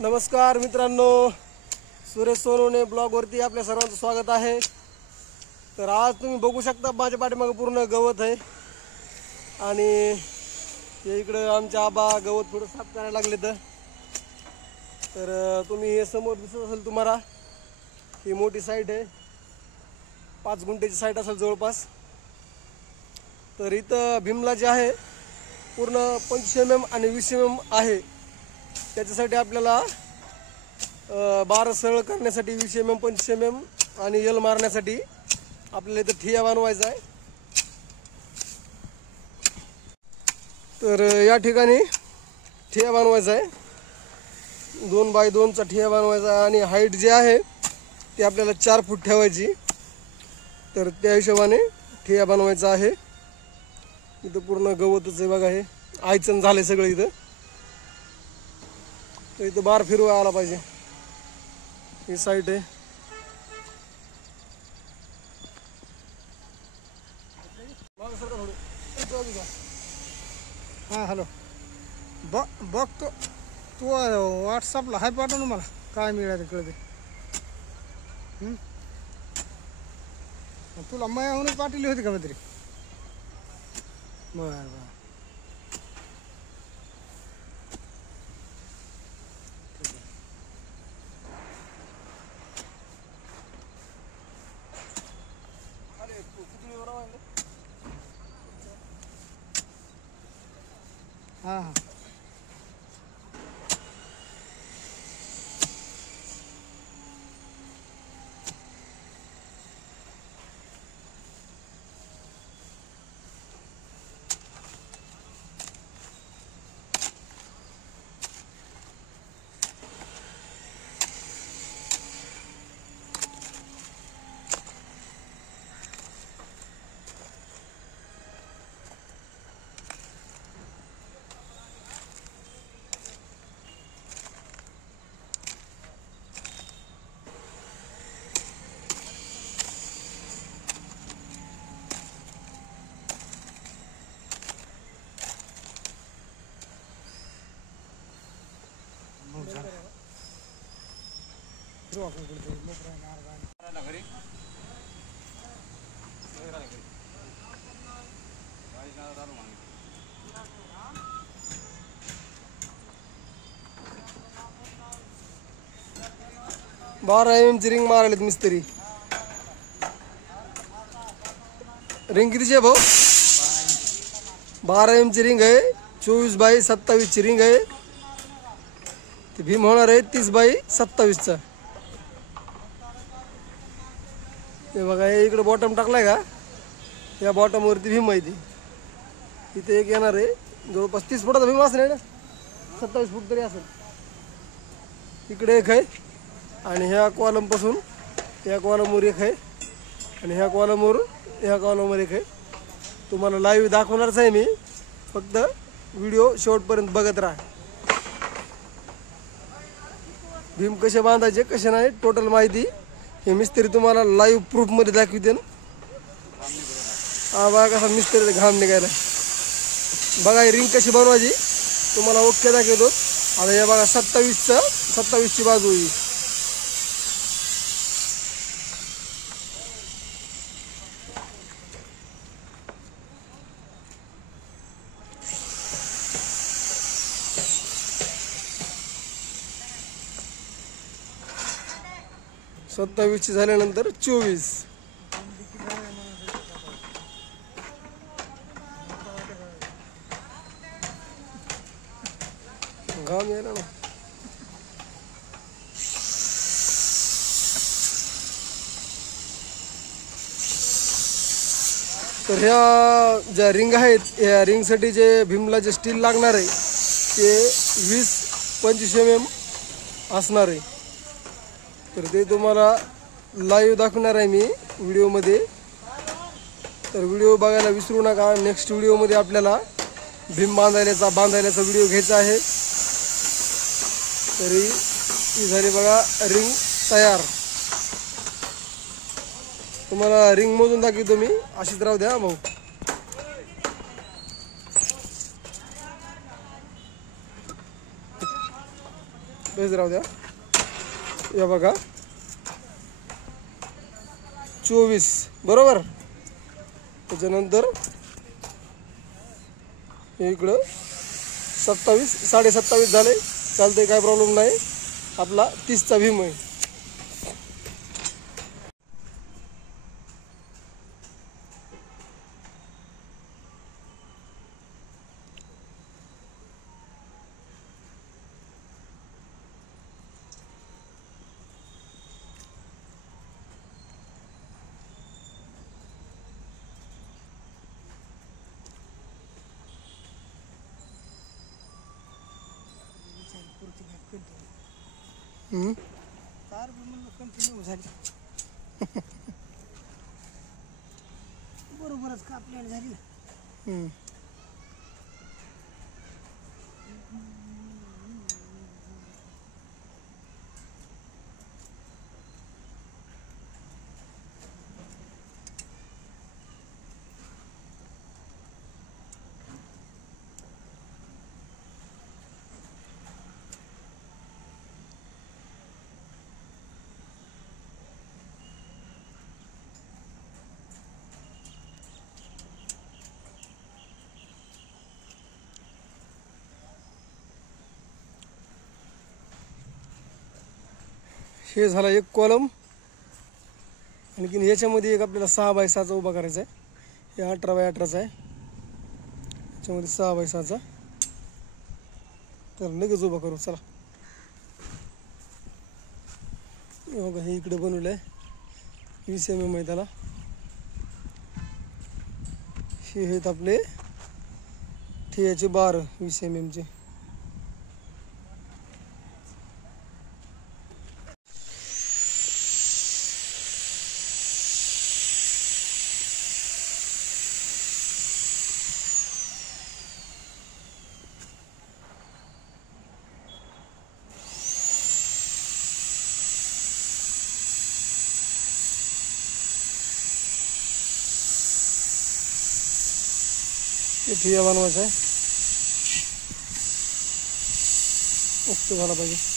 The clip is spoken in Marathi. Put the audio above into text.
नमस्कार मित्रांनो, सुरेश सोनवणे ब्लॉगवरती आपल्या सर्वांचं स्वागत आहे। तर आज तुम्ही बघू शकता माझ्या पाठीमागे पूर्ण गवत आहे आणि इकडे आमच्या आबा गवत थोडं साफ करायला लागले। तर तुम्ही हे समोर दिसत असेल तुम्हाला, ही मोठी साईट आहे, 5 गुंठेची साईट असेल जवळपास। तर इथं भीमला जे आहे पूर्ण 25 mm आणि 20 mm आहे। त्याच्यासाठी आपल्याला 12 सरळ करण्यासाठी 20 mm 25 mm आणि यल मारण्यासाठी आपल्याला इथं ठिया बनवायचा आहे। तर या ठिकाणी ठिया बनवायचा आहे, 2 बाय 2 चा ठिया बनवायचा आहे आणि हाईट जी आहे ती आपल्याला 4 फूट ठेवायची। तर त्या हिशोबाने ठिया बनवायचा आहे। इथं पूर्ण गवतच आहे बघा, हे आयचन झाले सगळं इथं। तर इथं बार फिरवा आला पाहिजे। ही साईट आहे। हां हॅलो, बघतो तू व्हॉट्सअपला हाय पाठव ना मला, काय मिळालं कळते। तुला मायाहूनच पाठवली होती का मैत्री? बरं बरं, हां हां। घरी 12 mm ची रिंग मारलेत मिस्त्री। रिंग कितीची आहे भाऊ? 12 mm ची रिंग आहे, 24 बाय 27 ची रिंग आहे। ती भीम होणार आहे 30 बाय 27 चा। हे बघा, हे इकडे बॉटम टाकलाय का, या बॉटम वरती भीम आहे ती। इथे एक येणार आहे, जवळपास 30 फुटाचा भीम असेल ना, 27 फूट तरी असेल। इकडे एक आहे आणि ह्या कॉलम पासून या कॉलमवर एक आहे आणि ह्या कॉलमवर एक आहे। तुम्हाला लाईव्ह दाखवणारच आहे मी, फक्त व्हिडिओ शेवटपर्यंत बघत राहा। भीम कसे बांधायचे कसे नाही टोटल माहिती हे मिस्त्री तुम्हाला लाईव्ह प्रूफमध्ये दाखवते। हा बघा कसा मिस्त्री घाम निघायला। बघा ही रिंग कशी बनवायची तुम्हाला ओके दाखवतो। आता हे बघा 27 ची बाजू ही। ची झाल्यानंतर 24 घाम यायला ना। तर ह्या ज्या रिंग आहेत या रिंगसाठी जे भीमला जे स्टील लागणार आहे ते 20-25 mm असणार आहे। तर ते तुम्हाला लाईव्ह दाखवणार आहे मी व्हिडिओमध्ये। तर व्हिडिओ बघायला विसरू नका। नेक्स्ट व्हिडिओमध्ये आपल्याला भीम बांधायचा व्हिडिओ घ्यायचा आहे। तरी ही झाली बघा रिंग तयार। तुम्हाला रिंग मोजून दाखवतो मी, अशीच राहू द्या भाऊ। हेच राहू द्या. या बघा 24 बरोबर. त्याच्यानंतर हे इकडं 27 27.5 झाले. चालतंय, काय प्रॉब्लेम नाही. आपला 30चा भीम आहे. हम्म. तार बी म्हणलं कंटिन्यू झाली. बरोबरच का आपल्याला झाली ना. हम्म. हे झाला एक कॉलम. आणखीन याच्यामध्ये एक आपल्याला 6x6चा उभा करायचा आहे. हे 18x18चा आहे. याच्यामध्ये 6x6चा. तर लगेच उभा करू. चला, हे बघा, हे इकडे बनवलं आहे. 20 mm आहे त्याला. हे आहेत आपले ठियाचे बार 20 mm चे. हे ठिया बनवायचा आहे. मस्त झाला पाहिजे.